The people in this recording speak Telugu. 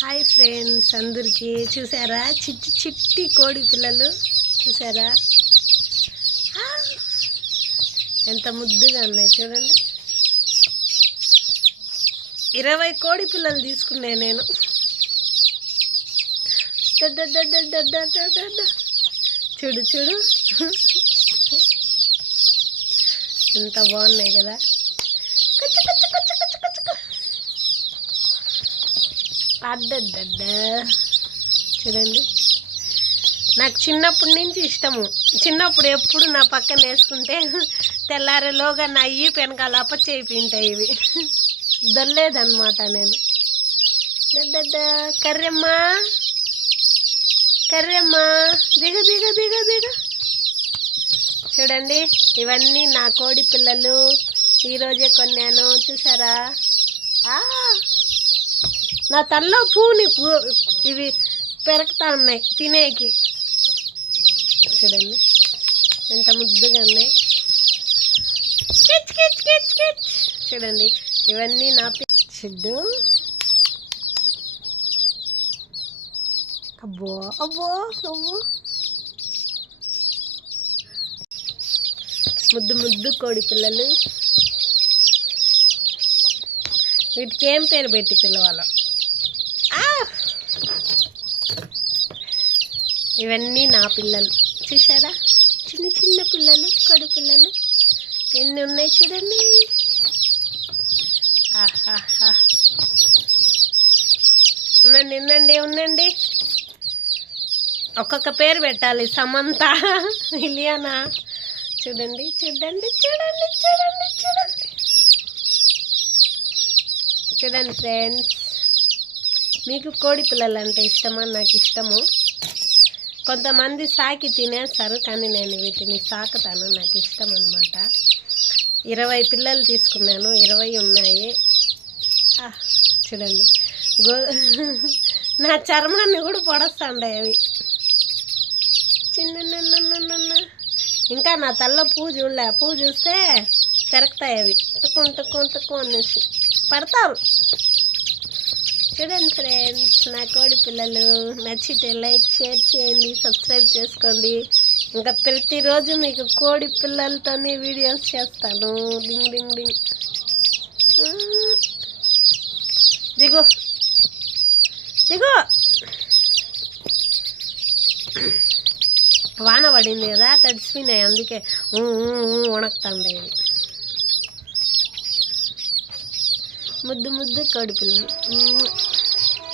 హాయ్ ఫ్రెండ్స్ అందరికీ చూసారా చిట్టి చిట్టి కోడి పిల్లలు చూసారా ఎంత ముద్దుగా ఉన్నాయి చూడండి 20 కోడి పిల్లలు తీసుకున్నా నేను చూడు చూడు ఎంత బాగున్నాయి కదా అడ్డడ్డ చూడండి నాకు చిన్నప్పటి నుంచి ఇష్టము చిన్నప్పుడు ఎప్పుడు నా పక్కన వేసుకుంటే తెల్లారేలోగా నా ఈ పెనకాల అప్పచేయిపోయింటాయి ఇవి దొల్లేదన్నమాట నేను దడ్డ కర్రెమ్మ కర్రెమ్మ దిగ దిగ దిగ దిగ చూడండి ఇవన్నీ నా కోడి పిల్లలు ఈరోజే కొన్నాను చూసారా నా తల్లో పూని ఇవి పెరుగుతా ఉన్నాయి తినేకి చూడండి ఎంత ముద్దుగా ఉన్నాయి కిచ్ కిచ్ కిచ్ కిచ్ చూడండి ఇవన్నీ నా చిడ్డు అబ్బో అబ్బో అబ్బో ముద్దు ముద్దు కోడి పిల్లలు వీటికి ఏం పేరు పెట్టి పిలవాలో ఇవన్నీ నా పిల్లలు చూసారా చిన్న చిన్న పిల్లలు కోడి పిల్లలు ఎన్ని ఉన్నాయి చూడండి ఆహాహా ఉండండి ఉండండి ఉండండి ఒక్కొక్క పేరు పెట్టాలి సమంత ఇలియానా చూడండి చూడండి చూడండి చూడండి చూడండి చూడండి ఫ్రెండ్స్ మీకు కోడి పిల్లలు అంటే ఇష్టమా నాకు ఇష్టము కొంతమంది సాకి తినేస్తారు కానీ నేను వీటిని సాకుతాను నాకు ఇష్టం అన్నమాట 20 పిల్లలు తీసుకున్నాను 20 ఉన్నాయి చూడండి నా చర్మాన్ని కూడా పొడస్తాండే అవి చిన్న ఇంకా నా తల్ల పువ్వు చూడలే పువ్వు చూస్తే పెరుగుతాయి అవి టుక్కు అనేసి పడతారు చూడండి ఫ్రెండ్స్ నా కోడి పిల్లలు నచ్చితే లైక్ షేర్ చేయండి సబ్స్క్రైబ్ చేసుకోండి ఇంకా ప్రతిరోజు మీకు కోడి పిల్లలతోనే వీడియోస్ చేస్తాను డింగ్ డింగ్ డింగ్ దిగు దిగు వాన పడింది కదా తడిసిపోయినాయి అందుకే వణకుతాండే ముద్దు ముద్దు కోడి పిల్లలు